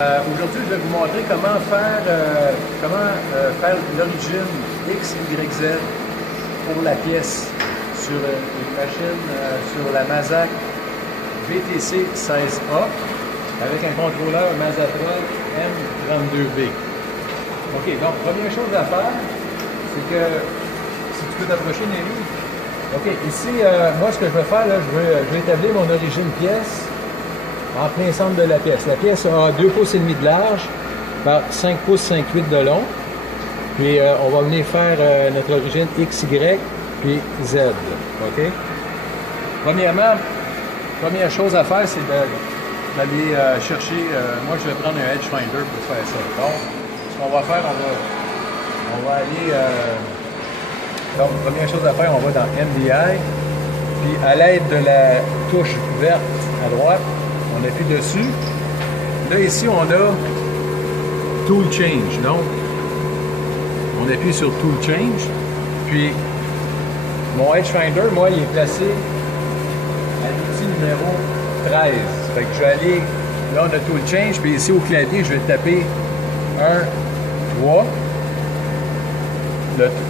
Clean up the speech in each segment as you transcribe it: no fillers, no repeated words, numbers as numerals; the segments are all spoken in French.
Aujourd'hui, je vais vous montrer comment faire l'origine X, Y, Z pour la pièce sur une machine sur la Mazak VTC 16A avec un contrôleur Mazatrol M32B. OK, donc première chose à faire, c'est que, si tu peux t'approcher, Nelly. OK, ici, moi ce que je vais faire, là, je vais établir mon origine pièce en plein centre de la pièce. La pièce a 2 pouces et demi de large par 5 pouces 5/8 de long. Puis on va venir faire notre origine X, Y, puis Z. OK? Premièrement, première chose à faire, c'est d'aller chercher... moi, je vais prendre un Edge Finder pour faire ça. Donc, ce qu'on va faire, on va aller... donc, première chose à faire, on va dans MDI. Puis à l'aide de la touche verte à droite, on appuie dessus. Là, ici, on a Tool Change. Donc, on appuie sur Tool Change. Puis, mon Edge Finder, moi, il est placé à l'outil numéro 13. Fait que je vais aller, là, on a Tool Change. Puis ici, au clavier, je vais taper 1, 3.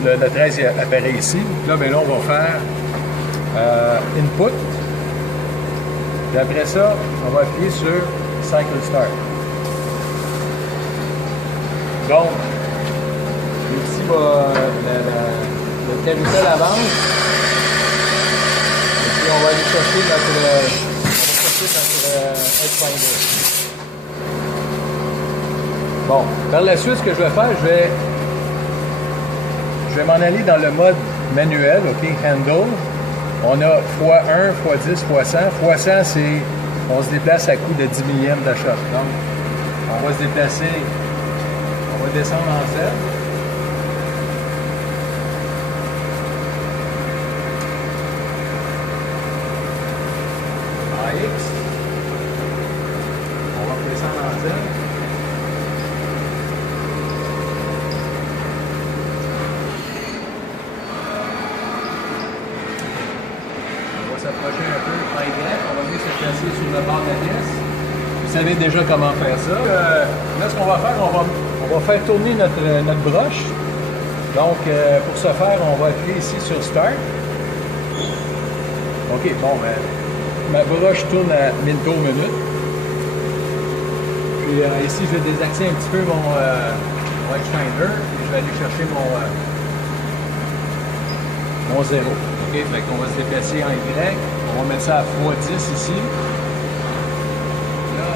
Le 13 apparaît ici. Là, bien, là, on va faire Input. Puis après ça, on va appuyer sur Cycle Start. Donc, ici, le carousel avance. Et puis, on va aller chercher notre Edge Finder. Bon, par la suite, ce que je vais faire, je vais m'en aller dans le mode manuel, OK, Handle. On a x1, x10, x100. x100, c'est, on se déplace à coup de 10 millièmes d'achat. Donc, on va se déplacer, on va descendre en Z. En X. On va descendre en Z. S'approcher un peu en Y, on va venir se placer sur le bord de la pièce. Vous savez déjà comment faire ça. Là, ce qu'on va faire, on va faire tourner notre broche. Donc, pour ce faire, on va appuyer ici sur Start. OK, bon, ben, ma broche tourne à 1000 tours minute. Puis ici, je vais désactiver un petit peu mon Edge Finder. Et je vais aller chercher mon 0. OK, fait qu'on va se déplacer en Y. On va mettre ça à x10 ici. Là.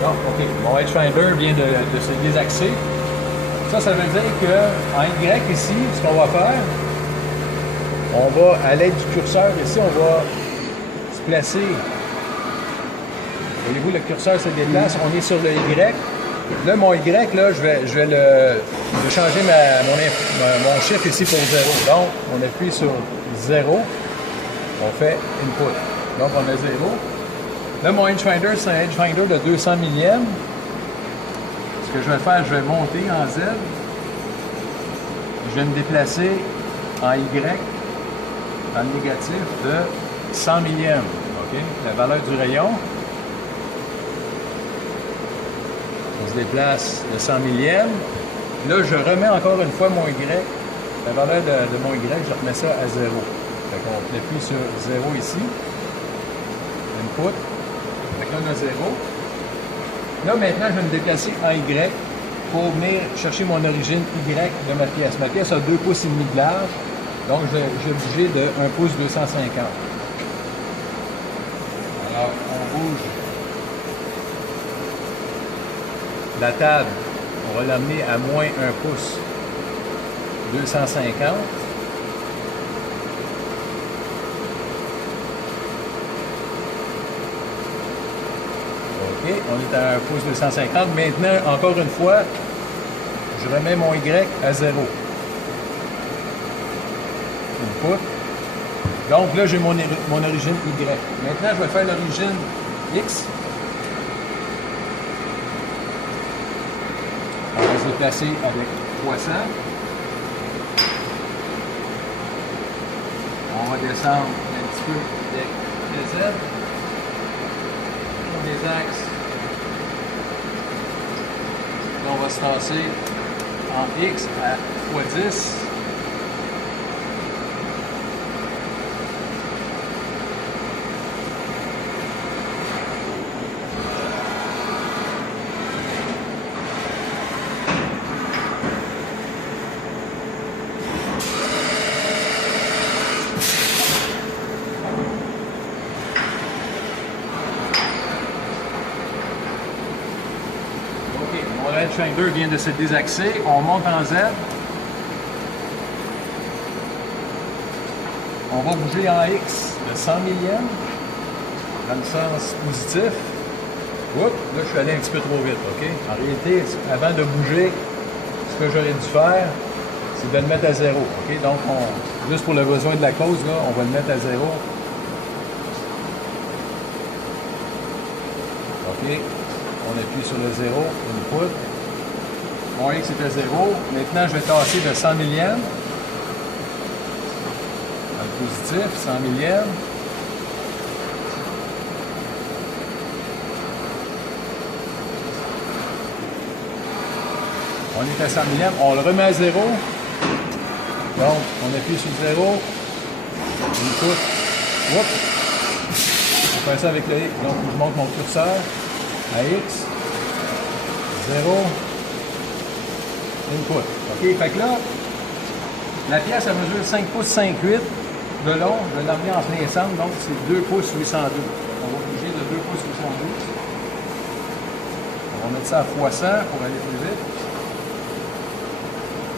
Bon, OK. Mon Edge Finder vient de se désaxer. Ça veut dire qu'en Y ici, ce qu'on va faire, on va, à l'aide du curseur, ici, on va se placer. Voyez-vous, le curseur se déplace, on est sur le Y. Là, mon Y, là, je vais changer mon chiffre ici pour 0. Donc, on appuie sur 0. On fait Input. Donc, on a 0. Là, mon Edge Finder, c'est un Edge Finder de 200 millièmes. Ce que je vais faire, je vais monter en Z. Je vais me déplacer en Y. Dans le négatif de 100 millièmes. OK? La valeur du rayon. On se déplace de 100 millièmes. Là, je remets encore une fois mon Y. La valeur de mon Y, je remets ça à 0. Fait qu'on appuie sur 0 ici. Input. Fait qu'on a 0. Là, maintenant, je vais me déplacer en Y pour venir chercher mon origine Y de ma pièce. Ma pièce a 2 pouces et demi de large. Donc, je vais bouger de 1 pouce 250. Alors, on bouge la table. On va l'amener à moins 1 pouce 250. OK, on est à 1 pouce 250. Maintenant, encore une fois, je remets mon Y à 0. Input. Donc là, j'ai mon origine Y. Maintenant, je vais faire l'origine X. déplacer avec x100. On va descendre un petit peu avec le Z. Les axes. Là, on va se tasser en X à x10. Mon Edgefinder vient de se désaxer. On monte en Z. On va bouger en X de 100 millièmes dans le sens positif. Oups, là je suis allé un petit peu trop vite, OK? En réalité, avant de bouger, ce que j'aurais dû faire, c'est de le mettre à 0. OK? Donc, juste pour le besoin de la cause, là, on va le mettre à 0. OK? On appuie sur le 0, input. Mon X est à 0. Maintenant, je vais tasser de 100 millièmes. Dans le positif, 100 millièmes. On est à 100 millièmes. On le remet à 0. Donc, on appuie sur le 0. Input. Oups! On fait ça avec le X. Donc, je monte mon curseur à X. 0. Input. OK, fait que là, la pièce, elle mesure 5 pouces 5,8 de long. Je vais l'amener en plein centre, donc c'est 2 pouces 812. On va bouger de 2 pouces 812. On va mettre ça à x100 pour aller plus vite.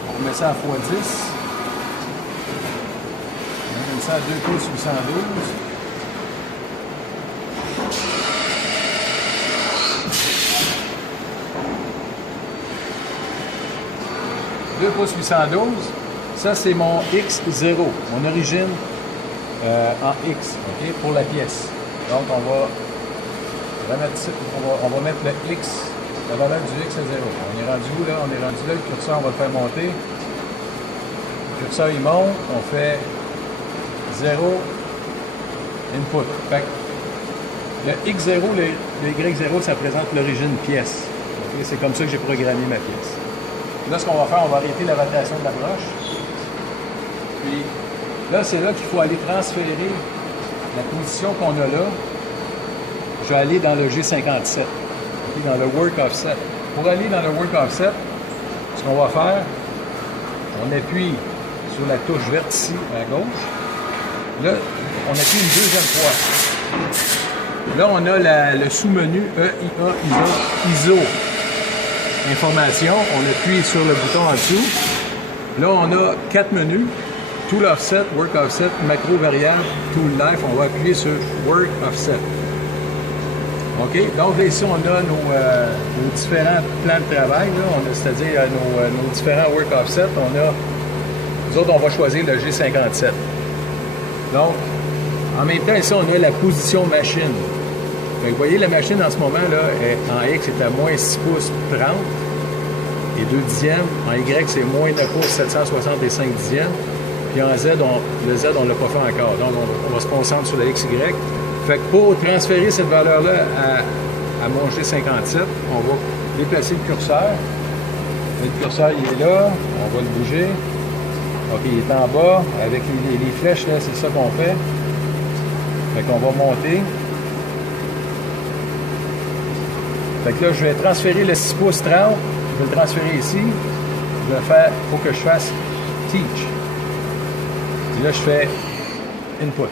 On met ça à x10. On met ça à 2 pouces 812. 2 pouces 812, ça c'est mon X0, mon origine en X, okay, pour la pièce. Donc on va remettre, on va mettre le X, la valeur du X à 0. On est rendu où là? On est rendu là, le curseur on va le faire monter. Le curseur il monte, on fait 0, input. Fait que le X0, le Y0, ça présente l'origine pièce. Okay? C'est comme ça que j'ai programmé ma pièce. Là, ce qu'on va faire, on va arrêter la rotation de la broche. Puis là, c'est là qu'il faut aller transférer la position qu'on a là. Je vais aller dans le G57, okay, dans le Work Offset. Pour aller dans le Work Offset, ce qu'on va faire, on appuie sur la touche verte ici à gauche. Là, on appuie une deuxième fois. Là, on a le sous-menu EIA ISO. Information, on appuie sur le bouton en dessous. Là, on a 4 menus. Tool Offset, Work Offset, Macro Variable, Tool Life. On va appuyer sur Work Offset. OK? Donc, là, ici, on a nos différents plans de travail. C'est-à-dire nos différents Work Offset. Nous autres, on va choisir le G57. Donc, en même temps, ici, on a la position machine. Donc, vous voyez, la machine en ce moment, là, en X, est à moins 6 pouces 30 et 2 dixièmes. En Y, c'est moins 9 pouces 760 et 5 dixièmes. Puis en Z, le Z, on ne l'a pas fait encore. Donc, on va se concentrer sur la XY. Fait que pour transférer cette valeur-là à mon G57, on va déplacer le curseur. Le curseur, il est là. On va le bouger. OK, il est en bas. Avec les flèches, là, c'est ça qu'on fait. Fait qu'on va monter. Fait que là, je vais transférer le 6 pouces 30. Je vais le transférer ici. Je vais faire, il faut que je fasse Teach. Et là, je fais Input.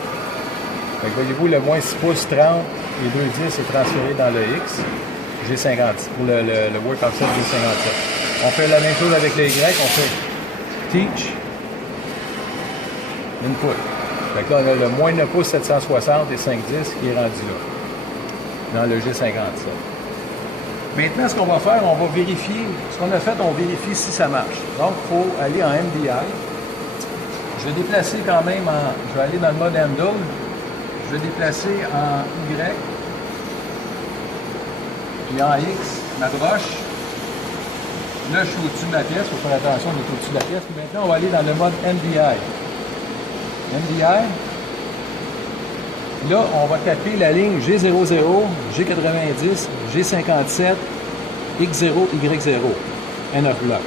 Fait que voyez-vous, le moins 6 pouces 30 et 2 10 est transféré dans le X. G50, pour le Work Offset G57. On fait la même chose avec le Y. On fait Teach. Input. Fait que là, on a le moins 9 pouces 760 et 5 10 qui est rendu là. Dans le G57. Maintenant, ce qu'on va faire, on va vérifier. Ce qu'on a fait, on vérifie si ça marche. Donc, il faut aller en MDI. Je vais déplacer quand même je vais aller dans le mode Handle. Je vais déplacer en Y. Puis en X, ma broche. Là, je suis au-dessus de la pièce, il faut faire attention d'être au-dessus de la pièce. Maintenant, on va aller dans le mode NDI. NDI. Là, on va taper la ligne G00, G90, G57, X0, Y0, N of block.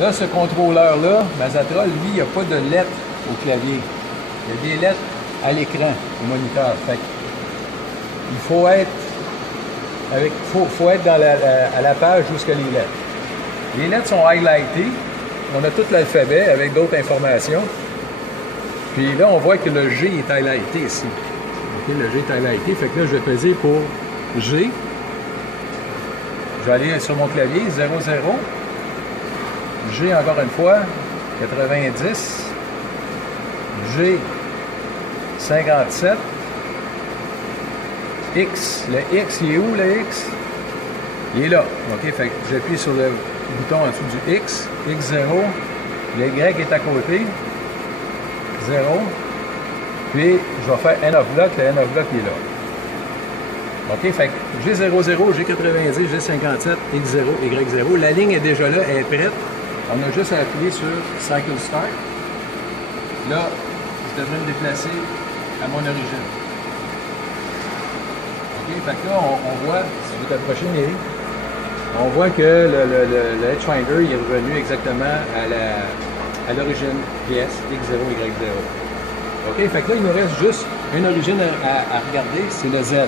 Là, ce contrôleur-là, Mazatrol, lui, il n'y a pas de lettres au clavier. Il y a des lettres à l'écran, au moniteur. Fait il faut être être à la page jusqu'à les lettres. Les lettres sont highlightées. On a tout l'alphabet avec d'autres informations. Puis là, on voit que le G est highlighté ici. Okay, le G est highlighté. Fait que là, je vais peser pour G. Je vais aller sur mon clavier, 00. G encore une fois, 90. G, 57. X. Le X, il est où le X? Il est là. OK, fait que j'appuie sur le bouton en dessous du X. X0. Le Y est à côté. 0. Puis, je vais faire N of block. Le N of block il est là. OK, fait que G00, G90, G57, X0, Y0. La ligne est déjà là, elle est prête. On a juste à appuyer sur Cycle Start. Là, je devrais me déplacer à mon origine. OK, fait que là, on voit, si vous t'approchez, Néry, on voit que le Edge Finder il est revenu exactement à l'origine pièce X0, Y0. OK, fait que là, il nous reste juste une origine à regarder, c'est le Z.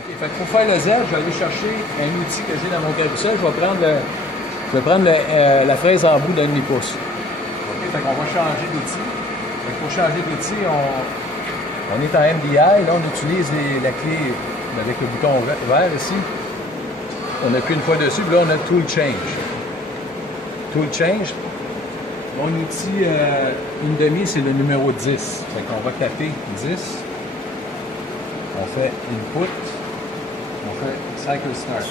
OK, fait que pour faire le Z, je vais aller chercher un outil que j'ai dans mon carousel. Je vais prendre la fraise en bout d'un demi-pouce. OK, fait qu'on va changer d'outil. Pour changer d'outil, on est en MDI. Là, on utilise la clé avec le bouton vert ici. On appuie une fois dessus, puis là, on a Tool Change. Tool Change. Mon outil une demi, c'est le numéro 10. Fait qu'on va taper 10. On fait Input. On fait Cycle Start.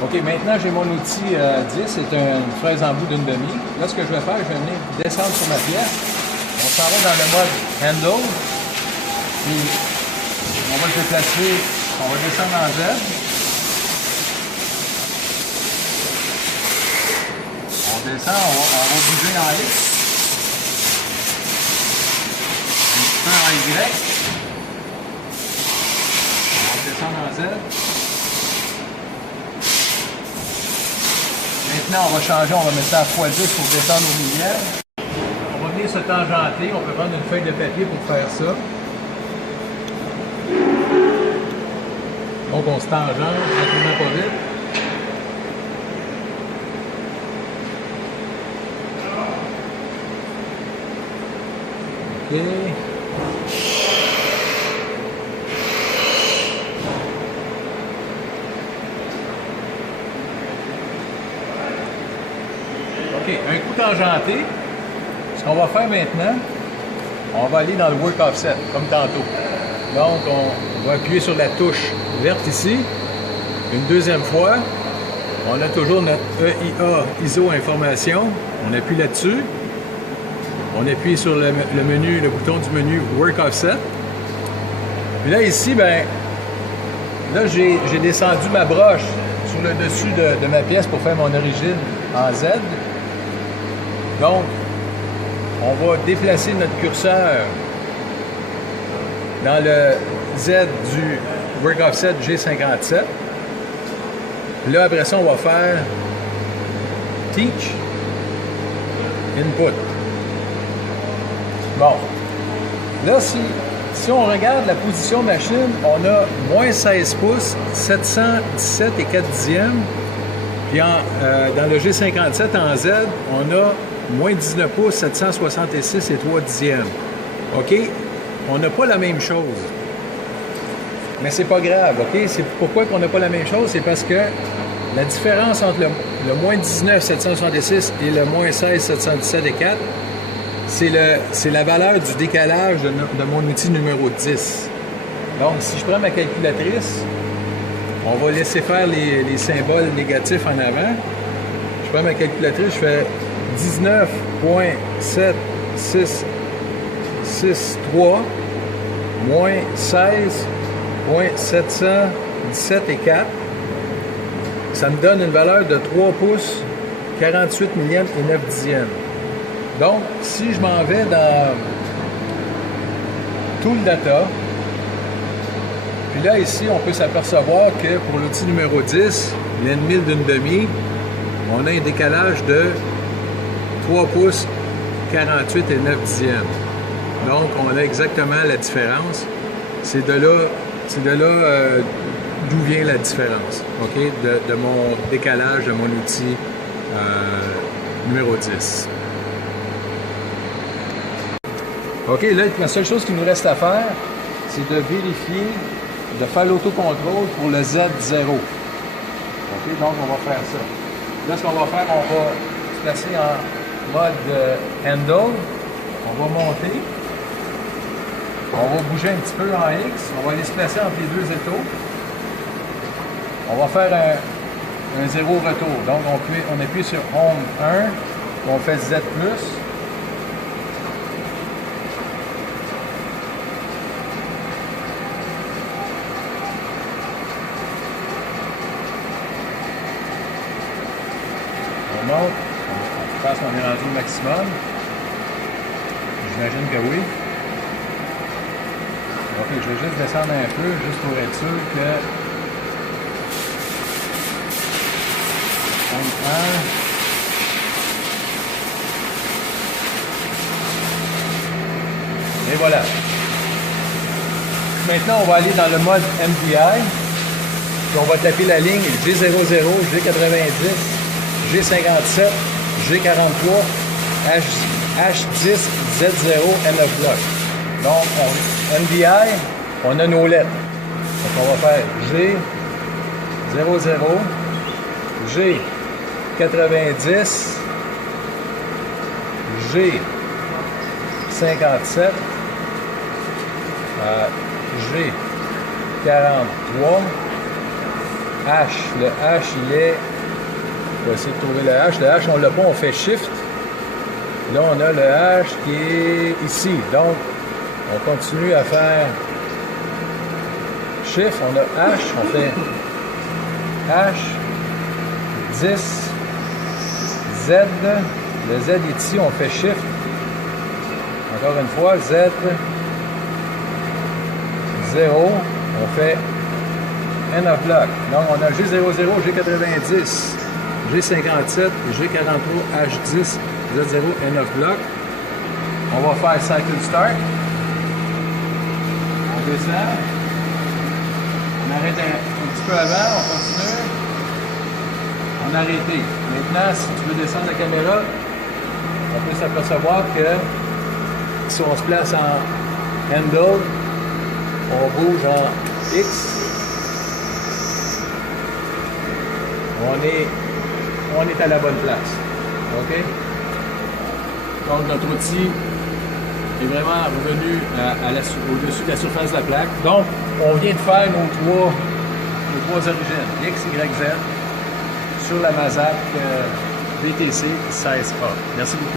OK, maintenant j'ai mon outil 10, c'est une fraise en bout d'une demi. Là, ce que je vais faire, je vais venir descendre sur ma pièce. On s'en va dans le mode Handle. Puis, on va le déplacer, on va descendre en Z. On descend, on va bouger en X. Un petit peu en Y. On va descendre en Z. Maintenant, on va changer, on va mettre ça à x10 pour descendre au milieu. On va venir se tangenter, on peut prendre une feuille de papier pour faire ça. Donc, on se tangente, tranquillement pas vite. OK. OK, un coup tangenté. Ce qu'on va faire maintenant, on va aller dans le Work Offset, comme tantôt. Donc, on va appuyer sur la touche verte ici. Une deuxième fois, on a toujours notre EIA ISO information. On appuie là-dessus. On appuie sur le menu, le bouton du menu Work Offset. Puis là, ici, ben, là, j'ai descendu ma broche sur le dessus de ma pièce pour faire mon origine en Z. Donc, on va déplacer notre curseur dans le Z du Work Offset G57. Là, après ça, on va faire Teach, Input. Bon. Là, si on regarde la position machine, on a moins 16 pouces, 717 et 4 dixièmes. Puis dans le G57 en Z, on a moins 19 pouces, 766 et 3 dixièmes. OK? On n'a pas la même chose. Mais c'est pas grave, OK? C'est pourquoi qu'on n'a pas la même chose? C'est parce que la différence entre le moins 19, 766 et le moins 16, 717 et 4, c'est la valeur du décalage de mon outil numéro 10. Donc, si je prends ma calculatrice, On va laisser faire les symboles négatifs en avant. Je prends ma calculatrice, je fais 19.7663 moins 16.717 et 4. Ça me donne une valeur de 3 pouces, 48 millièmes et 9 dixièmes. Donc, si je m'en vais dans tout le data, puis là, ici, on peut s'apercevoir que pour l'outil numéro 10, l'N1000 d'une demi, on a un décalage de 3 pouces, 48 et 9 dixièmes. Donc, on a exactement la différence. C'est de là d'où vient la différence, OK? De mon décalage de mon outil numéro 10. OK, là, la seule chose qu'il nous reste à faire, c'est de vérifier, de faire l'autocontrôle pour le Z0. OK, donc on va faire ça. Là, ce qu'on va faire, on va se placer en mode handle. On va monter. On va bouger un petit peu en X. On va aller se placer entre les deux étaux. On va faire un zéro retour. Donc, on appuie sur Home 1. On fait Z+. On monte. Je pense qu'on est rendu au maximum. J'imagine que oui. Ok, je vais juste descendre un peu, juste pour être sûr que on prend. Et voilà. Maintenant, on va aller dans le mode MDI. Puis on va taper la ligne G00, G90, G57, G43, H10, Z0, NF block. Donc, NDI, on a nos lettres. Donc, on va faire G00, G90, G57, G43, H. Le H, il est... On va essayer de trouver le H. Le H, on l'a pas, on fait Shift. Là, on a le H qui est ici. Donc, on continue à faire Shift. On a H, on fait H, 10, Z. Le Z est ici, on fait Shift. Encore une fois, Z, 0, on fait N of block. Donc, on a G00, G90, G57, G43, H10, Z0, N of block. On va faire Cycle Start. On descend. On arrête un petit peu avant, on continue. On a arrêté. Maintenant, si tu veux descendre la caméra, on peut s'apercevoir que si on se place en handle, on bouge en X. On est à la bonne place. OK? Donc, notre outil est vraiment revenu au-dessus de la surface de la plaque. Donc, on vient de faire nos trois origines, X, Y, Z, sur la Mazak VTC 16A. Merci beaucoup.